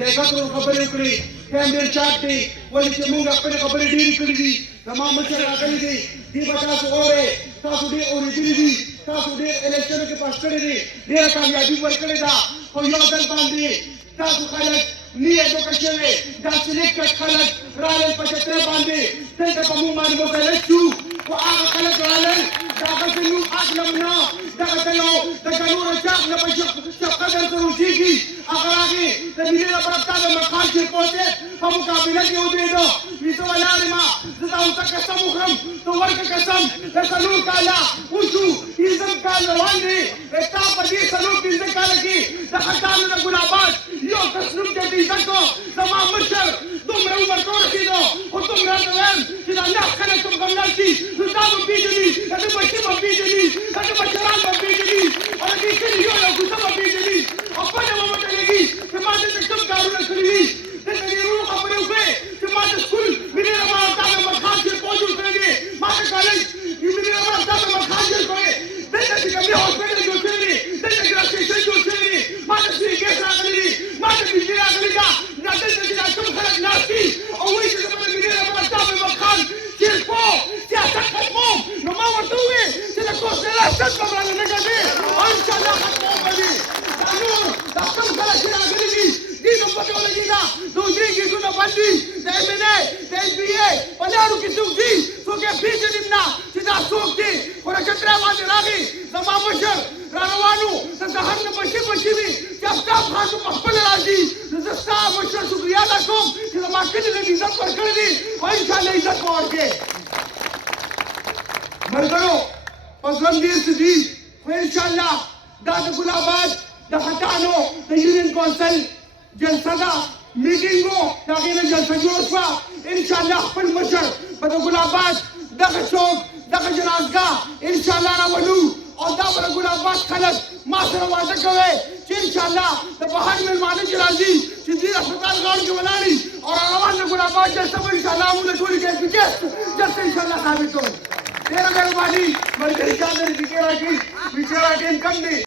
لیکن خبرې وکړي کیمرې چاټ دی ولې چې موږ خپل خبرې ډېرې کړې دي زما مشر راغلی دی دې به تاسو اورئ تاسو ډېر اورېدلي دي تاسو ډېر الیکشنو کې پاس کړی دی ډېره کامیابي ورکړې ده خو یو ځل باندې تاسو خلک نیت وکړ شوی دا سلیکټډ خلک رالل په چترۍ باندې دلته په موږ باندې مسلط شو خو هغه خلک رالل د هغه ته نوم اخلم نه دغه ته یو د ګنور چاق نه په شفقت درته اوسېږي هغه راغی د ملي رپرتا د مقام چې پوهېد په مقابله کې ودرېده وي زه ولاړ یم زه دا ورته قسم وخورم ته ورکړه قسم د څلور کاله وشو پنځم کال روان دی تا په دې څلور پنځه کاله کې د خټانو د ګلابات یو تصنیف ته دې زده کړو زما مشر دومره عمر ته ورسېدو خو دومره راته ویل چې دا نه خلک کوم غمناک دي نو دا به پېژني د ده بچي به پېژني د ده مشران به پېژني او د دې کلي یو یو کوڅه به پېژني او پته به ورته لګي چې ما دلته کوم کارونه کړي دي دلته ډېر ورو خبرې وکړې چې ما د سکول ملي رپرتا د مقام چې پوه جوړ کړی دی ما د کالج ملي رپرتا د مقام جوړ کړی دلته چې کوم هاسپټل جوړ کړی دی دلته چې سټیشن جوړ کړی دی ما د سوي ګیس راغلی دی ما د بجلي راغلې ده دا دلته چې دا کوم خلک ناست دي او وایي چې زما د ملي رپرتا د مقام چیرپو سیاست ختموم نو ما ورته وویل چې د کوڅې ریاست به رانه نه ګټې او انشاءالله ختموم به وي دا نور دا کوم خلک چې راغلي دي دې نو پته ولګېده د حجرې ګېټونه بند دي د ایم این اے د ایس بي اے په لارو کې څوک دي څوک یې پېژنم نه چې دا څوک دي خو د چترۍ باندې راغی زما مشر را روان و د سهار نه بچې بچې وي چې افتاب خان په خپله راځي نو زه ستا مشر شکریا ادا کوم چې زما کلي ته عزت ورکړی دي او انشاءالله عزت به ورکړې ملګرو په ژوند ډېر څه دي خو انشاءالله دا د ګل آباد د خټانو د یونین کونسل جلسه ده میټینګ و د هغې نه جلسه جوړه شوه انشاءالله خپل مشر په د ګل آباد دغه چوک دغه جنازګاه انشاءالله راولو او دا به د ګل آباد خلک ما سره وعده کوئ چې انشاءالله د بهر مېلمانه چې راځي چې دوی هسپتال غاړو کې ولاړي او را روان د ګل آباد جلسه به انشاءالله موږ د ټولې کیفیت جلسه انشاءالله ثابتوو ډېره مهرباني ملګري چا لري چې راکړي بیچاره ټیم کم دی